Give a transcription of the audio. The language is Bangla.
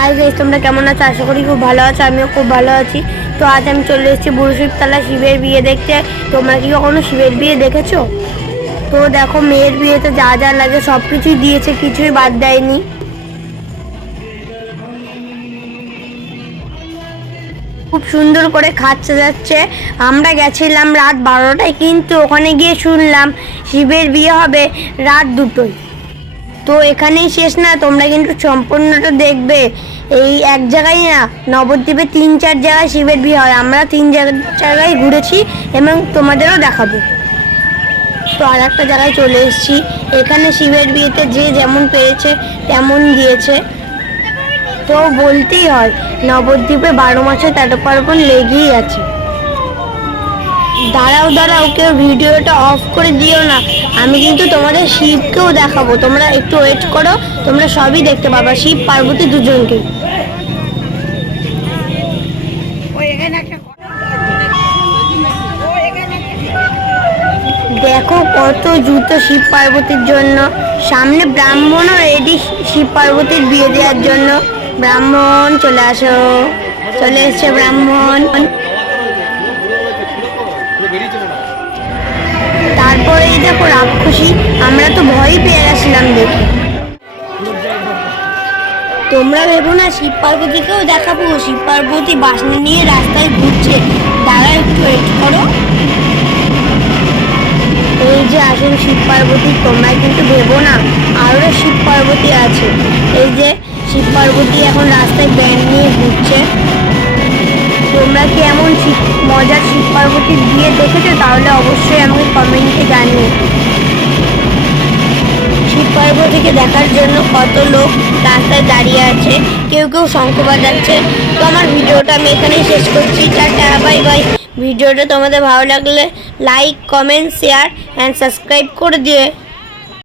হাই গাইস তোমরা কেমন আছো? আশা করি খুব ভালো আছো, আমিও খুব ভালো আছি। তো আজ আমি চলে এসেছি বুড়ো শিবতলা শিবের বিয়ে দেখতে। তোমরা কি কখনো শিবের বিয়ে দেখেছ? তো দেখো, মেয়ের বিয়েতে যা যা লাগে সব কিছুই দিয়েছে, কিছুই বাদ দেয়নি। খুব সুন্দর করে খাচ্ছে যাচ্ছে। আমরা গেছিলাম রাত বারোটায়, কিন্তু ওখানে গিয়ে শুনলাম শিবের বিয়ে হবে রাত দুটোই তো এখানেই শেষ না, তোমরা কিন্তু সম্পূর্ণটা দেখবে। এই এক জায়গায় না, নবদ্বীপে তিন চার জায়গায় শিবের বিয়ে হয়। আমরা তিন জায়গা- জায়গায় ঘুরেছি এবং তোমাদেরও দেখাবো। তো আর একটা জায়গায় চলে এসেছি। এখানে শিবের বিয়েতে যে যেমন পেরেছে, তেমন দিয়েছে। তো বলতেই হয়, নবদ্বীপে বারো মাসে তেরো পার্বণ লেগেই আছে। দাঁড়াও দাঁড়াও, কেউ ভিডিওটা অফ করে দিও না। আমি কিন্তু তোমাদের শিবকেও দেখাবো। তোমরা একটু ওয়েট করো, তোমরা সবই দেখতে পাবা, শিব, পার্বতী দুজনকে। দেখো কত জুতো শিব পার্বতীর জন্য। সামনে ব্রাহ্মণও রেডি শিব পার্বতীর বিয়ে দেওয়ার জন্য। ব্রাহ্মণ, চলে আসো। চলে এসছে ব্রাহ্মণ। তারপরে এই দেখো রাক্ষসী, আমরা তো ভয়ই পেয়ে গেছিলাম দেখে। তোমরা ভেবো না, শিব পার্বতীকেও দেখাবো। শিব পার্বতী বাসনে নিয়ে রাস্তায় ঘুরছে। দাঁড়া একটু ওয়েট করো। এই যে আসেন শিব পার্বতী, তোমরা কিন্তু ভেবো না আরও শিব পার্বতী আছে। এই যে শিব পার্বতী এখন রাস্তায় ব্যান্ড নিয়ে ঘুরছে। মজার শিব পার্বতীর বিয়ে দেখেছ, তাহলে অবশ্যই আমাকে কমেন্টে জানিও। শিব পার্বতীকে দেখার জন্য কত লোক রাস্তায় দাঁড়িয়ে আছে, কেউ কেউ শঙ্খ বাজাচ্ছে। তো আমার ভিডিওটা আমি এখানেই শেষ করছি। Tata, bye bye. ভিডিওটা তোমাদের ভালো লাগলে like, comment, share and subscribe করে দিয়ে